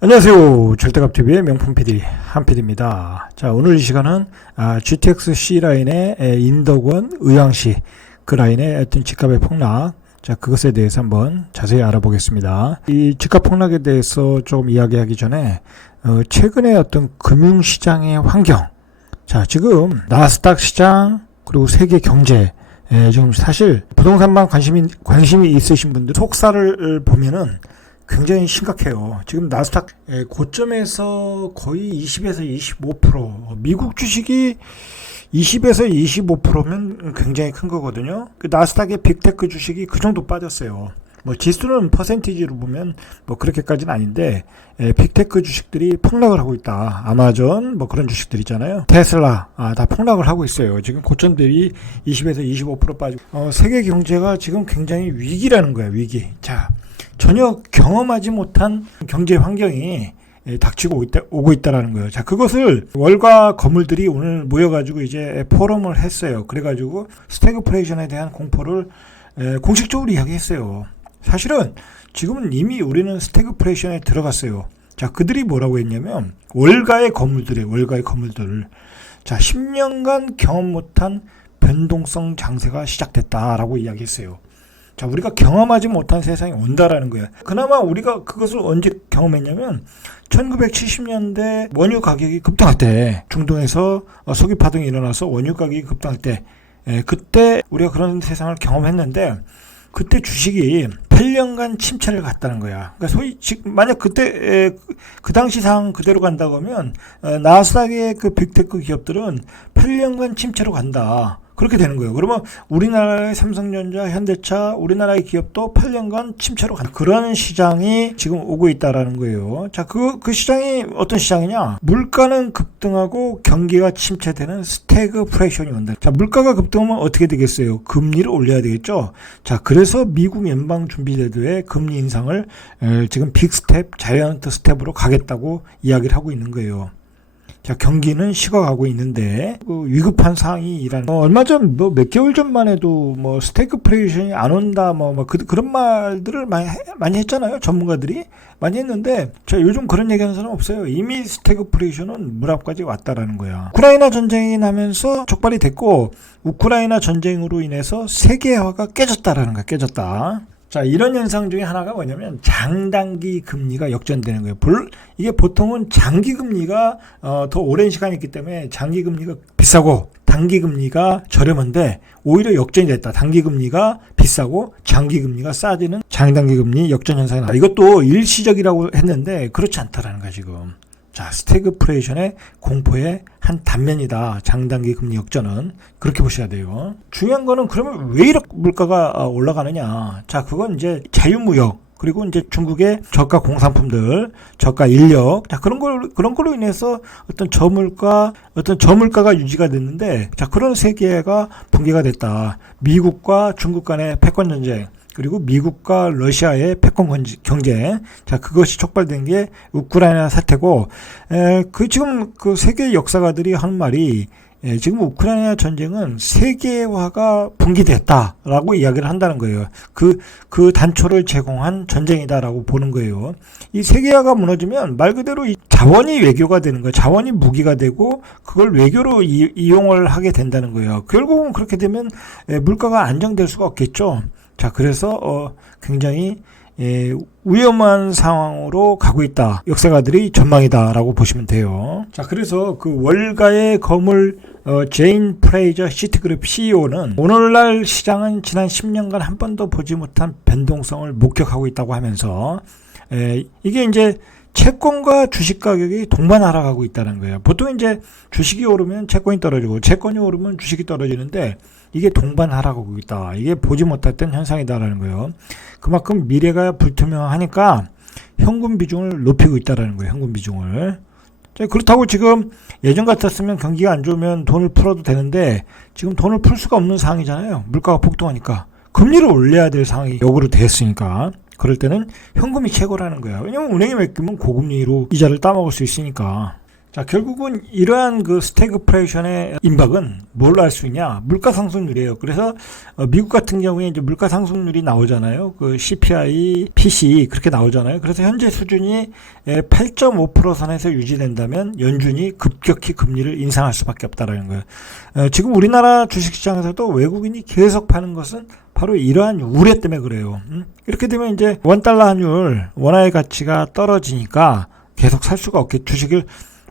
안녕하세요. 절대값TV의 명품 PD 한PD입니다. 자, 오늘 이 시간은 GTX C 라인의 인덕원, 의왕시 그 라인의 어떤 집값의 폭락, 자, 그것에 대해서 한번 자세히 알아보겠습니다. 이 집값 폭락에 대해서 좀 이야기하기 전에 최근에 어떤 금융시장의 환경, 자, 지금 나스닥 시장 그리고 세계 경제, 지금 사실 부동산만 관심이 있으신 분들 속사를 보면은 굉장히 심각해요. 지금 나스닥 고점에서 거의 20에서 25%, 미국 주식이 20에서 25%면 굉장히 큰 거거든요. 그 나스닥의 빅테크 주식이 그 정도 빠졌어요. 뭐 지수는 퍼센티지로 보면 뭐 그렇게까지는 아닌데 빅테크 주식들이 폭락을 하고 있다. 아마존 뭐 그런 주식들 있잖아요. 테슬라 다 폭락을 하고 있어요. 지금 고점 대비 20에서 25% 빠지고 세계 경제가 지금 굉장히 위기라는 거야. 위기. 자, 전혀 경험하지 못한 경제 환경이 닥치고 오고 있다라는 거예요. 자, 그것을 월가 거물들이 오늘 모여가지고 이제 포럼을 했어요. 그래가지고 스태그플레이션에 대한 공포를 공식적으로 이야기했어요. 사실은 지금은 이미 우리는 스태그플레이션에 들어갔어요. 자, 그들이 뭐라고 했냐면 월가의 거물들. 자, 10년간 경험 못한 변동성 장세가 시작됐다라고 이야기했어요. 자, 우리가 경험하지 못한 세상이 온다라는 거야. 그나마 우리가 그것을 언제 경험했냐면 1970년대 원유 가격이 급등할 때, 중동에서 석유 파동이 일어나서 원유 가격이 급등할 때, 그때 우리가 그런 세상을 경험했는데 그때 주식이 8년간 침체를 갔다는 거야. 그러니까 소위 만약 그때 그 당시 상황 그대로 간다고 하면 나스닥의 그 빅테크 기업들은 8년간 침체로 간다. 그렇게 되는 거예요. 그러면 우리나라의 삼성전자, 현대차, 우리나라의 기업도 8년간 침체로 가는 그런 시장이 지금 오고 있다라는 거예요. 자, 그 시장이 어떤 시장이냐? 물가는 급등하고 경기가 침체되는 스태그플레이션이 온다. 자, 물가가 급등하면 어떻게 되겠어요? 금리를 올려야 되겠죠? 자, 그래서 미국 연방준비제도의 금리 인상을 지금 빅스텝, 자이언트 스텝으로 가겠다고 이야기를 하고 있는 거예요. 자, 경기는 식어가고 있는데 위급한 상황이라는 얼마 전 몇 개월 전만 해도 스태그플레이션이 안 온다 그런 말들을 많이 했잖아요. 전문가들이 많이 했는데 자, 요즘 그런 얘기하는 사람 없어요. 이미 스태그플레이션은 물 앞까지 왔다라는 거야. 우크라이나 전쟁이 나면서 촉발이 됐고 우크라이나 전쟁으로 인해서 세계화가 깨졌다라는 거야. 깨졌다. 자, 이런 현상 중에 하나가 뭐냐면 장단기 금리가 역전되는 거예요. 이게 보통은 장기 금리가 더 오랜 시간이 있기 때문에 장기 금리가 비싸고 단기 금리가 저렴한데 오히려 역전이 됐다. 단기 금리가 비싸고 장기 금리가 싸지는 장단기 금리 역전 현상이 나다. 이것도 일시적이라고 했는데 그렇지 않다라는 거야, 지금. 자, 스태그플레이션의 공포의 한 단면이다. 장단기 금리 역전은. 그렇게 보셔야 돼요. 중요한 거는 그러면 왜 이렇게 물가가 올라가느냐. 자, 그건 이제 자유무역, 그리고 이제 중국의 저가 공산품들, 저가 인력, 자, 그런 걸로 인해서 어떤 저물가가 유지가 됐는데, 자, 그런 세계가 붕괴가 됐다. 미국과 중국 간의 패권 전쟁, 그리고 미국과 러시아의 패권 경쟁, 자, 그것이 촉발된 게 우크라이나 사태고, 지금 그 세계 역사가들이 하는 말이, 지금 우크라이나 전쟁은 세계화가 붕괴됐다라고 이야기를 한다는 거예요. 그 단초를 제공한 전쟁이다라고 보는 거예요. 이 세계화가 무너지면 말 그대로 이 자원이 외교가 되는 거예요. 자원이 무기가 되고 그걸 외교로 이용을 하게 된다는 거예요. 결국은 그렇게 되면 물가가 안정될 수가 없겠죠. 자, 그래서 굉장히 위험한 상황으로 가고 있다. 역사가들이 전망이다라고 보시면 돼요. 자, 그래서 그 월가의 거물 제인 프레이저 시티그룹 CEO는 오늘날 시장은 지난 10년간 한 번도 보지 못한 변동성을 목격하고 있다고 하면서 이게 이제 채권과 주식 가격이 동반 하락하고 있다는 거예요. 보통 이제 주식이 오르면 채권이 떨어지고 채권이 오르면 주식이 떨어지는데 이게 동반 하락하고 있다. 이게 보지 못했던 현상이다라는 거예요. 그만큼 미래가 불투명하니까 현금 비중을 높이고 있다라는 거예요. 현금 비중을. 그렇다고 지금 예전 같았으면 경기가 안 좋으면 돈을 풀어도 되는데 지금 돈을 풀 수가 없는 상황이잖아요. 물가가 폭등하니까. 금리를 올려야 될 상황이 역으로 됐으니까. 그럴 때는 현금이 최고라는 거야. 왜냐면 은행에 맡기면 고금리로 이자를 따먹을 수 있으니까. 자, 결국은 이러한 그 스태그플레이션의 임박은 뭘로 알 수 있냐? 물가 상승률이에요. 그래서 미국 같은 경우에 이제 물가 상승률이 나오잖아요. 그 CPI, PC 그렇게 나오잖아요. 그래서 현재 수준이 8.5% 선에서 유지된다면 연준이 급격히 금리를 인상할 수밖에 없다라는 거예요. 지금 우리나라 주식시장에서도 외국인이 계속 파는 것은 바로 이러한 우려 때문에 그래요. 이렇게 되면 이제 원달러 환율, 원화의 가치가 떨어지니까 계속 살 수가 없겠죠. 주식을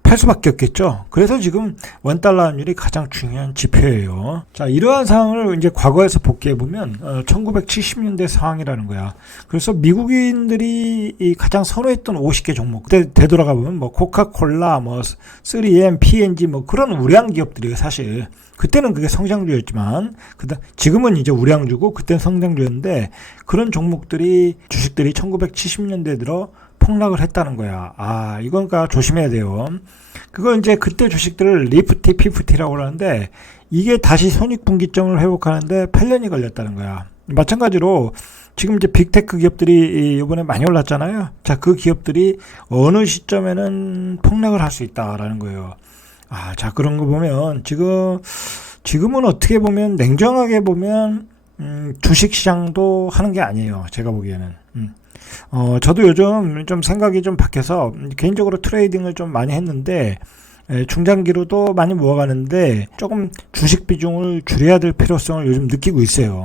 팔 수밖에 없겠죠. 그래서 지금 원달러 환율이 가장 중요한 지표예요. 자, 이러한 상황을 이제 과거에서 복귀해 보면 1970년대 상황이라는 거야. 그래서 미국인들이 가장 선호했던 50개 종목, 그때 되돌아가 보면 뭐 코카콜라, 뭐 3M, P&G 뭐 그런 우량 기업들이 사실 그때는 그게 성장주였지만 지금은 이제 우량주고 그때는 성장주였는데 그런 종목들이 주식들이 1970년대 들어 폭락을 했다는 거야. 아, 이거니까 조심해야 돼요. 그걸 이제 그때 주식들을 리프티, 피프티라고 하는데 이게 다시 손익분기점을 회복하는데 8년이 걸렸다는 거야. 마찬가지로 지금 이제 빅테크 기업들이 이번에 많이 올랐잖아요. 자, 그 기업들이 어느 시점에는 폭락을 할 수 있다라는 거예요. 아, 자, 그런 거 보면 지금은 어떻게 보면 냉정하게 보면 주식시장도 하는 게 아니에요. 제가 보기에는. 저도 요즘 좀 생각이 좀 바뀌어서 개인적으로 트레이딩을 좀 많이 했는데 중장기로도 많이 모아가는데 조금 주식 비중을 줄여야 될 필요성을 요즘 느끼고 있어요.